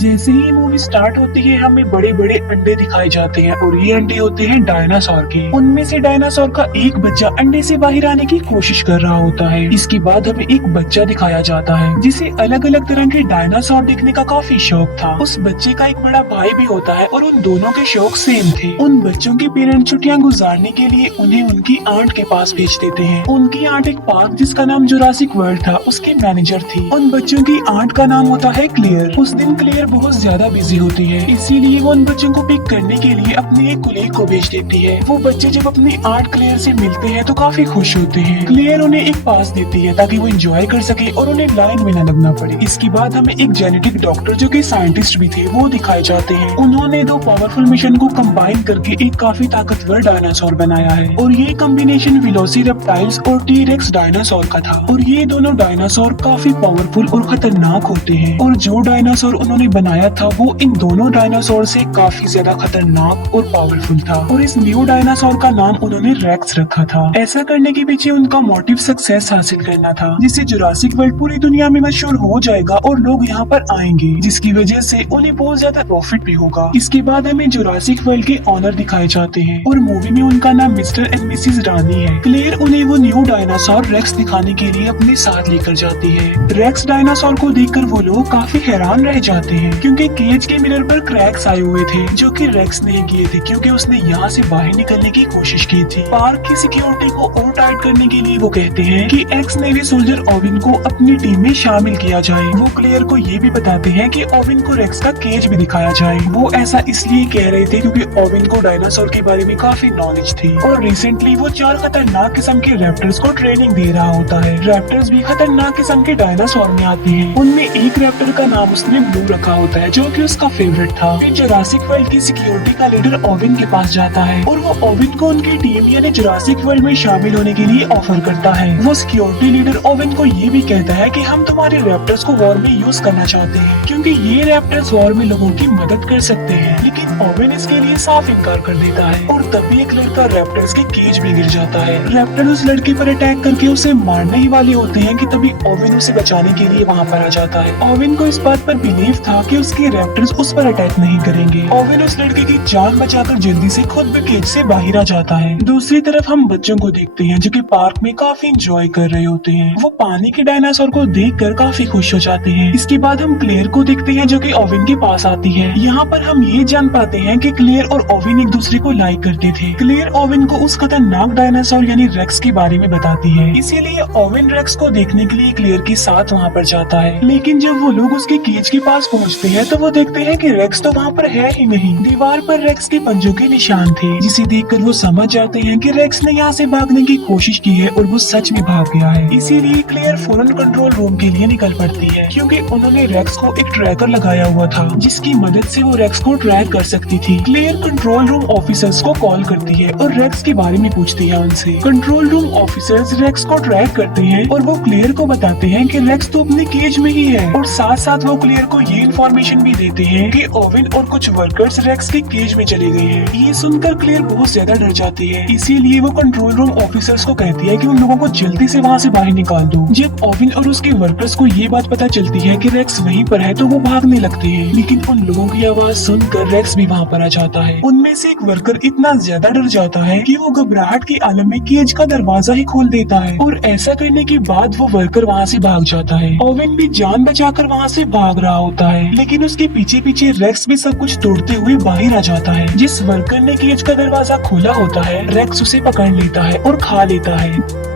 जैसे ही movie start होती है हमें बड़े बड़े अंडे दिखाए जाते हैं और ये अंडे होते हैं डायनासोर के। उनमें से डायनासोर का एक बच्चा अंडे से बाहर आने की कोशिश कर रहा होता है। इसके बाद हमें एक बच्चा दिखाया जाता है जिसे अलग अलग तरह के डायनासोर देखने का काफी शौक था। उस बच्चे का एक बड़ा भाई भी होता है और उन दोनों के शौक सेम थे। उन बच्चों के पेरेंट्स छुट्टियां गुजारने के लिए उन्हें उनकी आंट के पास भेज देते हैं। उनकी आंट एक पार्क जिसका नाम जुरासिक वर्ल्ड था उसके मैनेजर थी। उन बच्चों की आंट का नाम होता है क्लेयर। उस दिन क्लेयर बहुत ज्यादा बिजी होती है, इसीलिए वो उन बच्चों को पिक करने के लिए अपनी एक कुलीग को भेज देती है। वो बच्चे जब अपनी आंट क्लेयर से मिलते हैं तो काफी खुश होते हैं। क्लेयर उन्हें एक पास देती है ताकि वो एंजॉय कर सके और उन्हें लाइन में न लगना पड़े। इसके बाद हमें एक जेनेटिक डॉक्टर जो कि साइंटिस्ट भी थे वो दिखाए जाते हैं। उन्होंने दो पावरफुल मिशन को कंबाइन करके एक काफी ताकतवर डायनासोर बनाया है और ये कॉम्बिनेशन वेलोसिरैप्टाइल्स और टी-रेक्स डायनासोर का था। और ये दोनों डायनासोर काफी पावरफुल और खतरनाक होते हैं और जो डायनासोर उन्होंने बनाया था वो इन दोनों डायनासोर से काफी ज्यादा खतरनाक और पावरफुल था और इस न्यू डायनासोर का नाम उन्होंने रेक्स रखा था। ऐसा करने के पीछे उनका मोटिव सक्सेस हासिल करना था, जिससे जुरासिक वर्ल्ड पूरी दुनिया में मशहूर हो जाएगा और लोग यहाँ पर आएंगे, जिसकी वजह से उन्हें बहुत ज्यादा प्रॉफिट भी होगा। इसके बाद हमें जुरासिक वर्ल्ड के ऑनर दिखाए जाते हैं और मूवी में उनका नाम मिस्टर एंड मिसेस रानी है। क्लेयर उन्हें वो न्यू डायनासोर रेक्स दिखाने के लिए अपने साथ लेकर जाती है। रेक्स डायनासोर को देखकर वो लोग काफी हैरान रह जाते हैं क्योंकि केज के मिरर पर क्रैक्स आए हुए थे जो कि रेक्स ने किए थे क्योंकि उसने यहाँ से बाहर निकलने की कोशिश की थी। पार्क की सिक्योरिटी को और टाइट करने के लिए वो कहते हैं कि एक्स नेवी सोल्जर ओविन को अपनी टीम में शामिल किया जाए। वो क्लेयर को ये भी बताते हैं कि ओविन को रेक्स का केज भी दिखाया जाए। वो ऐसा इसलिए कह रहे थे क्योंकि ओविन को डायनासोर के बारे में काफी नॉलेज थी और रिसेंटली वो 4 खतरनाक किस्म के रैप्टर्स को ट्रेनिंग दे रहा होता है। रैप्टर्स भी खतरनाक किस्म के डायनासोर में आते हैं। उनमें एक रैप्टर का नाम उसने ब्लू रखा होता है जो कि उसका फेवरेट था। फिर जुरासिक वर्ल्ड की सिक्योरिटी का लीडर ओविन के पास जाता है और वो ओविन को उनकी टीम यानी जुरासिक वर्ल्ड में शामिल होने के लिए ऑफर करता है। वो सिक्योरिटी लीडर ओविन को ये भी कहता है कि हम तुम्हारे रैप्टर्स को वॉर में यूज करना चाहते हैं क्योंकि ये रैप्टर्स वॉर में लोगों की मदद कर सकते हैं। लेकिन ओविन इसके लिए साफ इनकार कर देता है और तभी एक लड़का रैप्टर्स के केज में गिर जाता है। रैप्टर उस लड़के पर अटैक करके उसे मारने ही वाले होते हैं कि तभी ओविन उसे बचाने के लिए वहाँ पर आ जाता है। ओविन को इस बात पर बिलीव था कि उसके रैप्टर्स उस पर अटैक नहीं करेंगे। ओविन उस लड़के की जान बचाकर जल्दी से खुद भी केज से बाहर आ जाता है। दूसरी तरफ हम बच्चों को देखते हैं जो कि पार्क में काफी एंजॉय कर रहे होते हैं। वो पानी के डायनासोर को देखकर काफी खुश हो जाते हैं। इसके बाद हम क्लेयर को देखते हैं जो कि ओविन के पास आती है। यहाँ पर हम ये जान पाते हैं कि क्लेयर और ओविन एक दूसरे को लाइक करते थे। क्लेयर ओविन को उस खतरनाक डायनासोर यानी रेक्स के बारे में बताती है, इसीलिए ओविन रेक्स को देखने के लिए क्लेयर के साथ वहाँ पर जाता है। लेकिन जब वो लोग उसके केज के पास पहुँचते हैं तो वो देखते हैं कि रेक्स तो वहाँ पर है ही नहीं। दीवार पर रेक्स के पंजों के निशान थे जिसे देखकर वो समझ जाते हैं कि रेक्स ने यहाँ से भागने की कोशिश की है और वो सच में भाग गया है। इसीलिए क्लेयर फौरन कंट्रोल रूम के लिए निकल पड़ती है क्योंकि उन्होंने रेक्स को एक ट्रैकर लगाया हुआ था जिसकी मदद से वो रेक्स को ट्रैक कर सकती थी। क्लेयर कंट्रोल रूम ऑफिसर्स को कॉल करती है और रेक्स के बारे में पूछती है उनसे। कंट्रोल रूम ऑफिसर्स रेक्स को ट्रैक करते हैं और वो क्लेयर को बताते हैं कि रेक्स तो अपने केज में ही है और साथ साथ वो क्लेयर को ये इन्फॉर्मेशन भी देते हैं कि ओविन और कुछ वर्कर्स रेक्स के केज में चले गए हैं। ये सुनकर क्लेयर बहुत ज्यादा डर जाती है, इसीलिए वो कंट्रोल रूम ऑफिसर्स को कहती है कि उन लोगों को जल्दी से वहाँ से बाहर निकाल दो। जब ओविन और उसके वर्कर्स को ये बात पता चलती है कि रेक्स वहीं पर है तो वो भागने लगते हैं, लेकिन उन लोगों की आवाज सुनकर रेक्स भी वहाँ पर आ जाता है। उनमें से एक वर्कर इतना ज्यादा डर जाता है कि वो घबराहट के आलम में केज का दरवाजा ही खोल देता है और ऐसा करने के बाद वो वर्कर वहाँ से भाग जाता है। ओविन भी जान बचाकर वहाँ से भाग रहा होता है, लेकिन उसके पीछे पीछे रेक्स भी सब कुछ तोड़ते हुए बाहर आ जाता है। जिस वर्कर ने केज का दरवाजा खोला होता है रेक्स उसे पकड़ लेता है और खा लेता है।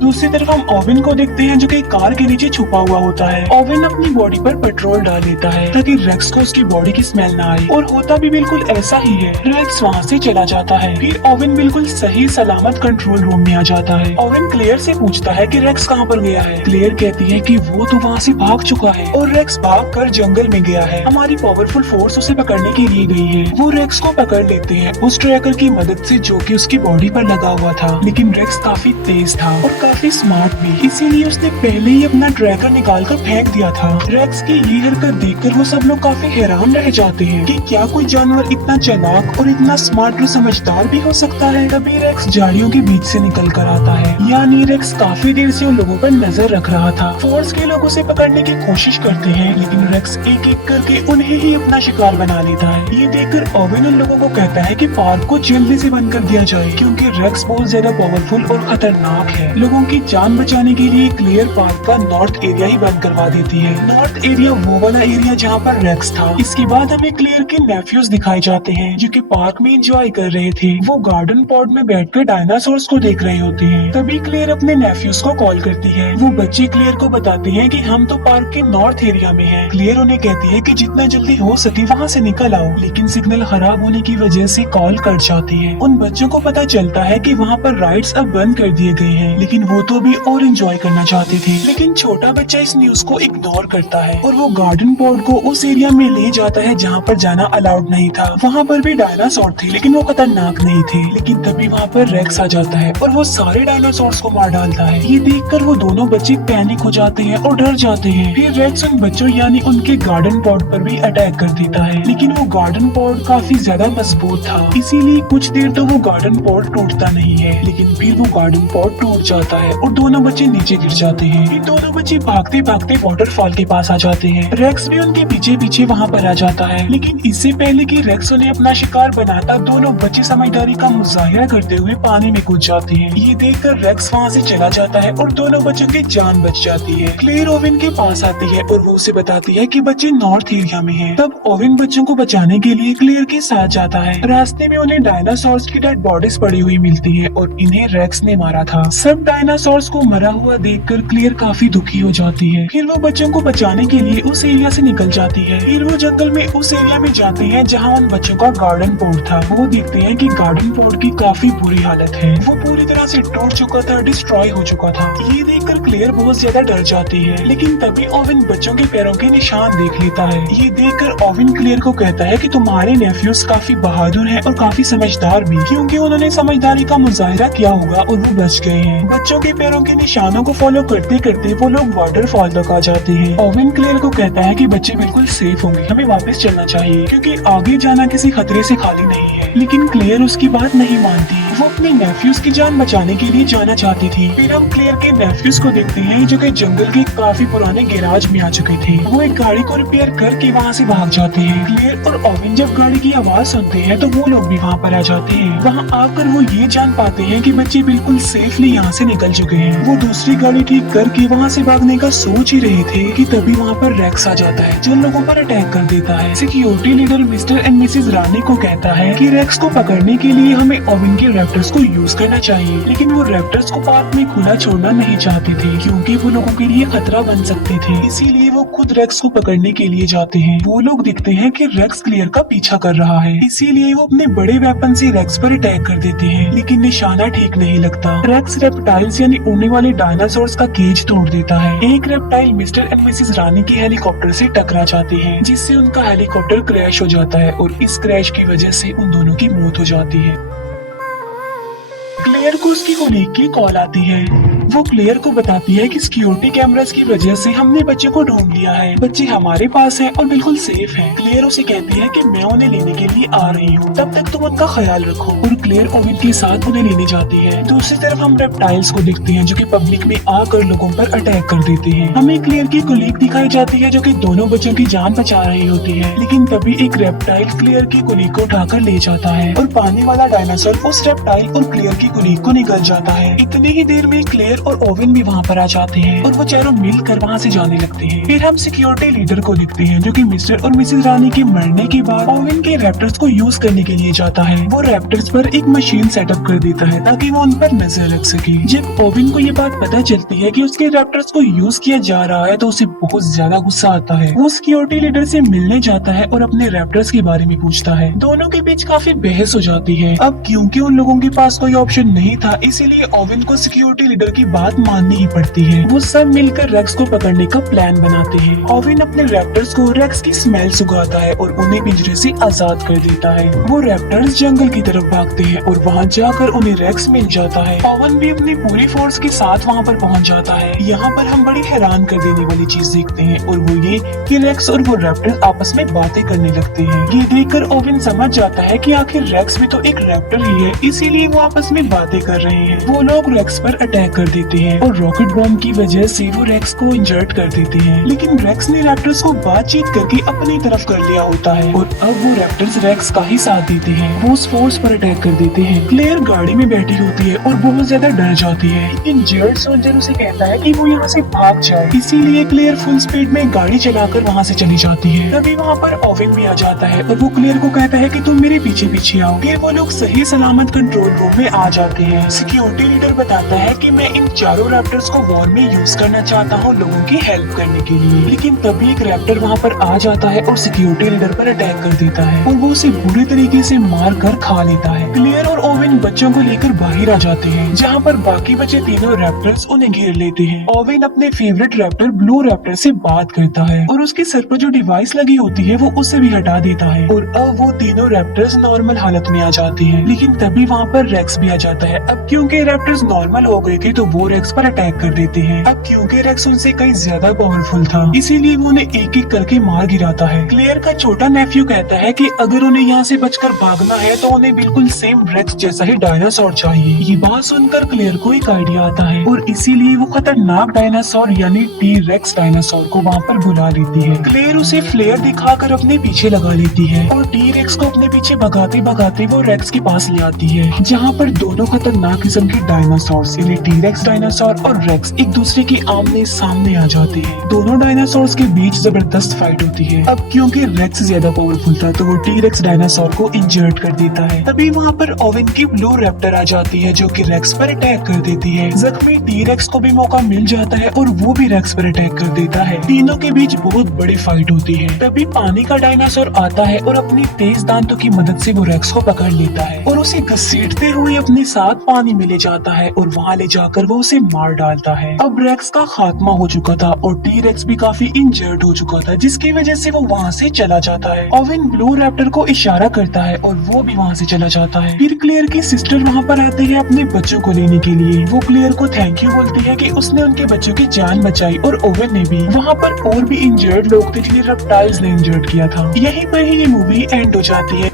दूसरी तरफ हम ओविन को देखते हैं जो कि कार के नीचे छुपा हुआ होता है। ओविन अपनी बॉडी पर पेट्रोल डाल देता है ताकि रेक्स को उसकी बॉडी की स्मेल ना आए और होता भी बिल्कुल ऐसा ही है। रेक्स वहाँ से चला जाता है। फिर ओविन बिल्कुल सही सलामत कंट्रोल रूम में आ जाता है। ओविन क्लेयर से पूछता है कि रेक्स कहाँ पर गया है। क्लेयर कहती है कि वो तो वहाँ से भाग चुका है और रेक्स भाग कर जंगल में गया है। हमारी पावरफुल फोर्स उसे पकड़ने के लिए गई है। वो रेक्स को पकड़ लेते हैं उस ट्रैकर की मदद से जो कि उसकी बॉडी पर लगा हुआ था, लेकिन रेक्स काफी तेज था और काफी स्मार्ट भी, इसीलिए उसने पहले ही अपना ट्रैकर निकाल कर फेंक दिया था। रेक्स की ये हरकत देखकर वो सब लोग काफी हैरान रह जाते हैं कि क्या कोई जानवर इतना चालाक और इतना स्मार्ट और समझदार भी हो सकता है। तभी रेक्स झाड़ियों के बीच से निकल कर आता है, यानी रेक्स काफी देर से उन लोगों पर नजर रख रहा था। फोर्स के लोग उसे पकड़ने की कोशिश करते हैं, लेकिन रेक्स एक एक करके उन्हें ही अपना शिकार बना लेता है। ये देखकर ओवेन उन लोगों को कहता है कि पार्क को जल्दी से बंद कर दिया जाए, क्योंकि रेक्स बहुत ज्यादा पावरफुल और खतरनाक है। लोगों की जान बचाने के लिए क्लेयर पार्क का नॉर्थ एरिया ही बंद करवा देती है। नॉर्थ एरिया वो वाला एरिया जहाँ पर रेक्स था। इसके बाद हमें क्लेयर के नेफ्यूज दिखाए जाते हैं, जो कि पार्क में एंजॉय कर रहे थे। वो गार्डन पॉड में बैठकर डायनासोर्स को देख रहे होते हैं। तभी क्लेयर अपने नेफ्यूज को कॉल करती है। वो बच्चे क्लेयर को बताते हैं कि हम तो पार्क के नॉर्थ एरिया में हैं। क्लेयर उन्हें कहती है कि जितना जल्दी हो सके वहाँ से निकल आओ, लेकिन सिग्नल खराब होने की वजह से कॉल कट जाती है। उन बच्चों को पता चलता है कि वहाँ पर राइड्स अब बंद कर दिए गए हैं, लेकिन वो तो भी और एंजॉय करना चाहते थे। लेकिन छोटा बच्चा इस न्यूज को इग्नोर करता है और वो गार्डन पॉड को उस एरिया में ले जाता है जहाँ पर जाना अलाउड नहीं था। वहाँ पर भी डायनासोर थे, लेकिन वो खतरनाक नहीं थे। लेकिन तभी वहाँ पर रेक्स आ जाता है और वो सारे डायनासोर्स को मार डालता है। ये देखकर वो दोनों बच्चे पैनिक हो जाते हैं और डर जाते हैं। फिर रेक्स उन बच्चों यानी उनके गार्डन पॉड पर भी अटैक कर देता है, लेकिन वो गार्डन पॉड काफी ज्यादा मजबूत था, इसीलिए कुछ देर तो वो गार्डन पॉड टूटता नहीं है। लेकिन फिर वो गार्डन पॉड टूट जाता है और दोनों बच्चे नीचे गिर जाते हैं। फिर दोनों बच्चे भागते भागते वाटरफॉल के पास आ जाते हैं। रेक्स भी उनके पीछे पीछे वहाँ पर आ जाता है, लेकिन इससे पहले कि रेक्स उन्हें अपना शिकार बनाता, दोनों बच्चे समझदारी का मुजाहिरा करते हुए पानी में कूद जाते हैं। ये देखकर रेक्स वहाँ से चला जाता है और दोनों बच्चों की जान बच जाती है। क्लेयर ओवेन के पास आती है और वो उसे बताती है कि बच्चे नॉर्थ एरिया में हैं। तब ओवेन बच्चों को बचाने के लिए क्लेयर के साथ जाता है। रास्ते में उन्हें डायनासोर्स की डेड बॉडीज पड़ी हुई मिलती है और इन्हें रेक्स ने मारा था। सब डायनासोर्स को मरा हुआ देखकर क्लेयर काफी दुखी हो जाती है। फिर वो बच्चों को बचाने के लिए उस एरिया से निकल जाती है। फिर वो जंगल में उस एरिया में जाते हैं जहाँ उन बच्चों का गार्डन पॉड था। वो देखते हैं कि गार्डन पॉड की काफी बुरी हालत है, वो पूरी तरह से टूट चुका था, डिस्ट्रॉय हो चुका था। ये देखकर क्लेयर बहुत ज्यादा डर जाती है, लेकिन तभी ओवेन बच्चों के पैरों के निशान देख लेता है। ये देखकर ओवेन क्लेयर को कहता है कि तुम्हारे नेफ्यूज काफी बहादुर हैं और काफी समझदार भी, क्योंकि उन्होंने समझदारी का मुजाहिरा किया होगा और वो बच गए हैं। बच्चों के पैरों के निशानों को फॉलो करते करते वो लोग वाटरफॉल तक आ जाते हैं। ओवेन क्लेयर को कहता है कि बच्चे बिल्कुल सेफ होंगे, हमें वापस चलना चाहिए, क्योंकि आगे जाना किसी खतरे से खाली नहीं है। लेकिन क्लेयर उसकी बात नहीं मानती। वो अपने नेफ्यूज की जान बचाने के लिए जाना चाहती थी। फिर हम क्लेयर के नेफ्यूज को देखते हैं, जो कि जंगल के काफी पुराने गैराज में आ चुके थे। वो एक गाड़ी को रिपेयर करके वहाँ से भाग जाते हैं। क्लेयर और ओवेन जब गाड़ी की आवाज सुनते हैं तो वो लोग भी वहाँ पर आ जाते हैं। वहाँ आकर वो ये जान पाते हैं कि बच्चे बिल्कुल सेफली यहाँ से निकल चुके हैं। वो दूसरी गाड़ी ठीक करके वहाँ से भागने का सोच ही रहे थे कि तभी वहाँ पर रेक्स आ जाता है, जो लोगों पर अटैक कर देता है। Security leader mister and missus Rani को कहता है कि रेक्स को पकड़ने के लिए हमें ओवेन के रैप्टर्स को यूज करना चाहिए, लेकिन वो रैप्टर्स को पार्क में खुला छोड़ना नहीं चाहते थे, क्योंकि वो लोगों के लिए खतरा बन सकते थे। इसीलिए वो खुद रेक्स को पकड़ने के लिए जाते हैं। वो लोग दिखते हैं कि रेक्स क्लेयर का पीछा कर रहा है, इसीलिए वो अपने बड़े वेपन से रेक्स पर अटैक कर देते हैं, लेकिन निशाना ठीक नहीं लगता। रेक्स रेप्टाइल्स यानी उड़ने वाले डायनासोर्स का केज तोड़ देता है। एक रेप्टाइल मिस्टर एंड मिसेज रानी के हेलीकॉप्टर से टकरा जाते हैं, जिससे उनका हेलीकॉप्टर क्रैश हो जाता है और इस क्रैश की वजह से उन दोनों की मौत हो जाती है। क्लेयर को उसकी कोलीग की कॉल आती है। वो क्लेयर को बताती है कि सिक्योरिटी कैमरास की वजह से हमने बच्चे को ढूंढ लिया है, बच्चे हमारे पास हैं और बिल्कुल सेफ हैं। क्लेयर उसे कहती है कि मैं उन्हें लेने के लिए आ रही हूँ, तब तक तुम उनका ख्याल रखो। और क्लेयर ओवेन के साथ उन्हें लेने जाती है। दूसरी तरफ हम रेप्टाइल्स को देखते हैं, जो कि पब्लिक में आकर लोगों पर अटैक कर देते हैं। हमें क्लेयर की कोलीग दिखाई जाती है, जो कि दोनों बच्चों की जान बचा रही होती है, लेकिन तभी एक रेप्टाइल क्लेयर की कोलीग को उठाकर ले जाता है और पानी वाला डायनासोर उस रेप्टाइल और क्लेयर की कोलीग को निकल जाता है। इतनी ही देर में क्लेयर और ओवेन भी वहाँ पर आ जाते हैं और वो चारों मिलकर वहाँ से जाने लगते हैं। फिर हम सिक्योरिटी लीडर को देखते हैं, जो कि मिस्टर और मिसेज रानी के मरने के बाद ओवेन के रैप्टर्स को यूज करने के लिए जाता है। वो रैप्टर्स पर एक मशीन सेटअप कर देता है ताकि वो उन पर नजर रख सके। जब ओवेन को ये बात पता चलती है कि उसके रैप्टर्स को यूज किया जा रहा है तो उसे बहुत ज्यादा गुस्सा आता है। वो सिक्योरिटी लीडर से मिलने जाता है और अपने रैप्टर्स के बारे में पूछता है। दोनों के बीच काफी बहस हो जाती है। अब क्योंकि उन लोगों के पास कोई ऑप्शन नहीं था, इसीलिए ओवेन को सिक्योरिटी लीडर की बात माननी ही पड़ती है। वो सब मिलकर रेक्स को पकड़ने का प्लान बनाते हैं। ओवेन अपने रैप्टर्स को रेक्स की स्मेल सुगाता है और उन्हें पिंजरे से आजाद कर देता है। वो रैप्टर्स जंगल की तरफ भागते हैं और वहाँ जाकर उन्हें रेक्स मिल जाता है। ओवेन भी अपनी पूरी फोर्स के साथ वहाँ पर पहुँच जाता है। यहाँ पर हम बड़ी हैरान कर देने वाली चीज देखते हैं और वो ये कि रेक्स और वो रैप्टर आपस में बातें करने लगते हैं। ये देखकर ओवेन समझ जाता है कि आखिर रेक्स भी तो एक रैप्टर ही है, इसीलिए वो आपस में बातें कर रहे हैं। वो लोग रेक्स पर अटैक कर देते हैं और रॉकेट बॉम्ब की वजह से वो रेक्स को इंजर्ड कर देते हैं। लेकिन रेक्स ने रैप्टर्स को बातचीत करके अपनी तरफ कर लिया होता है और अब वो रैप्टर्स रेक्स का ही साथ देते हैं। वो उस फोर्स पर अटैक कर देते हैं। क्लेयर गाड़ी में बैठी होती है और बहुत ज्यादा डर जाती है। इंजर्ड सोल्जर उसे कहता है कि वो यहाँ से भाग जाए, इसीलिए क्लेयर फुल स्पीड में गाड़ी चलाकर वहाँ से चली जाती है। तभी वहाँ पर ओवेन भी आ जाता है और वो क्लेयर को कहता है कि तुम मेरे पीछे पीछे आओ। फिर वो लोग सही सलामत कंट्रोल रूम में आ जाते हैं। सिक्योरिटी लीडर बताता है कि मैं इन चारों रैप्टर्स को वॉर में यूज करना चाहता हूँ लोगों की हेल्प करने के लिए। लेकिन तभी एक रैप्टर वहाँ पर आ जाता है और सिक्योरिटी लीडर पर अटैक कर देता है और वो उसे बुरी तरीके से मार कर खा लेता है। क्लेयर और ओवेन बच्चों को लेकर बाहर आ जाते हैं, जहाँ पर बाकी बचे तीनों रैप्टर्स उन्हें घेर लेते हैं। ओवेन अपने फेवरेट रैप्टर ब्लू रैप्टर से बात करता है और उसके सर पर जो डिवाइस लगी होती है वो उसे भी हटा देता है और अब वो तीनों रैप्टर्स नॉर्मल हालत में आ जाते हैं। लेकिन तभी वहाँ पर रेक्स भी आ जाता है। अब क्योंकि रैप्टर्स नॉर्मल हो गए थे तो वो रेक्स पर अटैक कर देते हैं। अब क्योंकि रेक्स उनसे कहीं ज्यादा पावरफुल था, इसीलिए वो उन्हें एक एक करके मार गिराता है। क्लेयर का छोटा नेफ्यू कहता है कि अगर उन्हें यहाँ से बचकर भागना है तो उन्हें बिल्कुल सेम रेक्स जैसा ही डायनासोर चाहिए। ये बात सुनकर क्लेयर को एक आइडिया आता है और इसीलिए वो खतरनाक डायनासोर यानी टी रेक्स डायनासोर को वहाँ पर बुला लेती है। क्लेयर उसे फ्लेयर दिखाकर अपने पीछे लगा लेती है और टी रेक्स को अपने पीछे भगाते भगाते वो रेक्स के पास ले आती है, जहाँ पर दोनों खतरनाक किस्म के डायनासोर्स यानी टी रेक्स डायनासोर और रेक्स एक दूसरे के आमने सामने आ जाते हैं। दोनों डायनासोर्स के बीच जबरदस्त फाइट होती है। अब क्योंकि रेक्स ज्यादा पावरफुल था तो वो टी रेक्स डायनासोर को इंजर्ड कर देता है। तभी वहाँ पर ओवेन की ब्लू रैप्टर आ जाती है जो कि रेक्स पर अटैक कर देती है। जख्मी टी रेक्स को भी मौका मिल जाता है और वो भी रेक्स पर अटैक कर देता है। तीनों के बीच बहुत बड़ी फाइट होती है। तभी पानी का डायनासोर आता है और अपनी तेज दांतों की मदद से वो रेक्स को पकड़ लेता है और उसे घसीटते हुए अपने साथ पानी में ले जाता है और वहाँ ले जाकर वो उसे मार डालता है। अब रेक्स का खात्मा हो चुका था और टी रेक्स भी काफी इंजर्ड हो चुका था, जिसकी वजह से वो वहाँ से चला जाता है। ओवेन ब्लू रैप्टर को इशारा करता है और वो भी वहाँ से चला जाता है। फिर क्लेयर की सिस्टर वहाँ पर आते हैं अपने बच्चों को लेने के लिए। वो क्लेयर को थैंक यू बोलती है कि उसने उनके बच्चों की जान बचाई और ओवेन ने भी। वहाँ पर और भी इंजर्ड लोग थे जिन्हें रेप्टाइल्स ने इंजर्ड किया था। यहीं पर ही ये मूवी एंड हो जाती है।